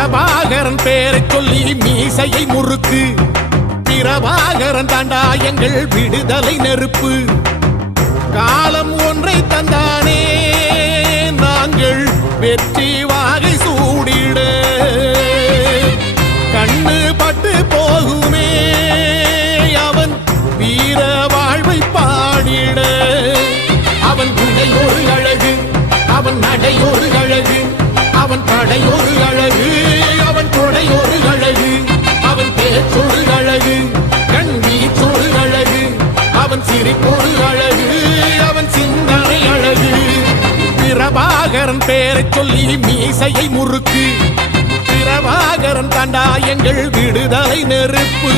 பிரபாகரன் பேரை சொல்லி மீசையை முறுக்கு. பிரபாகரன் தாண்டா எங்கள் விடுதலை நெருப்பு. காலம் ஒன்றை தந்தானே நாங்கள் வெற்றி வாகை சூடிட. கண்ணு பட்டு போகுமே அவன் வீர வாழ்வை பாடிட. அவன் குடையொரு அழகு, அவன் நடையொரு அழகு, அவன் படையொரு அழகு, அவன் கொடையொரு அழகு, அவன் பேச்சொரு அழகு, கண் வீச்சொரு அழகு, அவன் சிரிப்பொரு அழகு, அவன் சிந்தனை அழகு. பிரபாகரன் பேரை சொல்லி மீசையை முறுக்கு. பிரபாகரன் தாண்டா எங்கள் விடுதலை நெருப்பு.